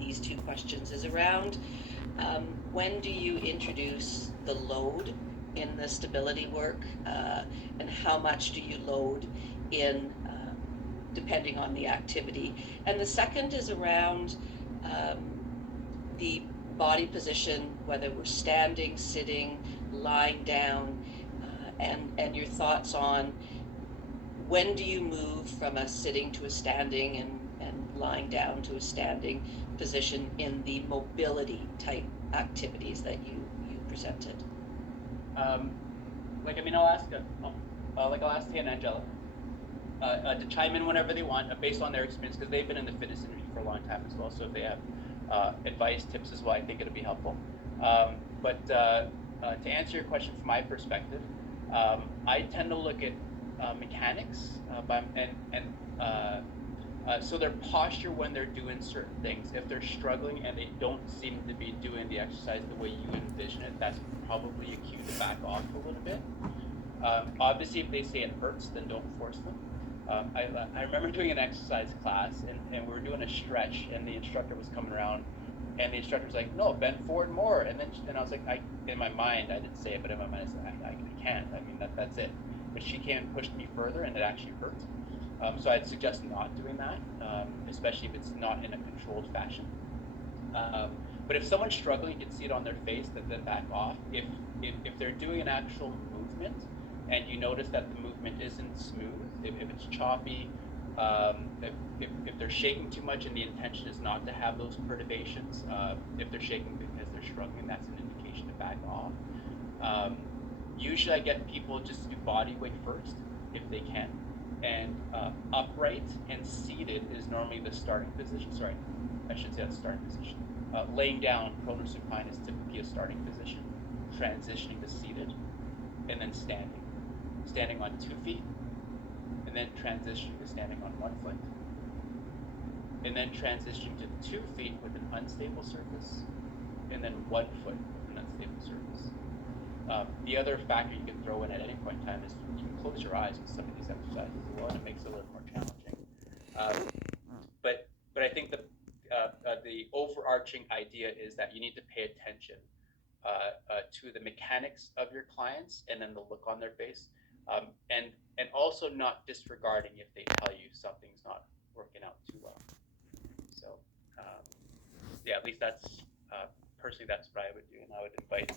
these two questions is around when do you introduce the load in the stability work, and how much do you load in, depending on the activity. And the second is around the body position, whether we're standing, sitting, lying down, and your thoughts on when do you move from a sitting to a standing and lying down to a standing position in the mobility type activities that you presented. I'll ask I'll ask Tia and Angela to chime in whenever they want, based on their experience, because they've been in the fitness industry for a long time as well. So if they have advice, tips as well, I think it'll be helpful. But to answer your question from my perspective, I tend to look at mechanics so their posture when they're doing certain things. If they're struggling and they don't seem to be doing the exercise the way you envision it, that's probably a cue to back off a little bit. Obviously, if they say it hurts, then don't force them. I remember doing an exercise class, and we were doing a stretch, and the instructor was coming around, and the instructor was like, "No, bend forward more." And I was like, in my mind, I didn't say it, but in my mind, I said, I can't. I mean, that's it. But she came and pushed me further, and it actually hurt. So I'd suggest not doing that, especially if it's not in a controlled fashion. But if someone's struggling, you can see it on their face, then back off. If they're doing an actual movement, and you notice that the movement isn't smooth, if it's choppy, if they're shaking too much and the intention is not to have those perturbations, if they're shaking because they're struggling, that's an indication to back off. Usually I get people just to do body weight first, if they can. And upright and seated is normally the starting position. Sorry, I should say that's starting position. Laying down, prone or supine, is typically a starting position. Transitioning to seated, and then standing. Standing on 2 feet, and then transitioning to standing on 1 foot, and then transitioning to 2 feet with an unstable surface, and then 1 foot with an unstable surface. The other factor you can throw in at any point in time is you can close your eyes with some of these exercises as well, and it makes it a little more challenging. But I think the overarching idea is that you need to pay attention to the mechanics of your clients, and then the look on their face, and also not disregarding if they tell you something's not working out too well. So at least that's personally that's what I would do, and I would invite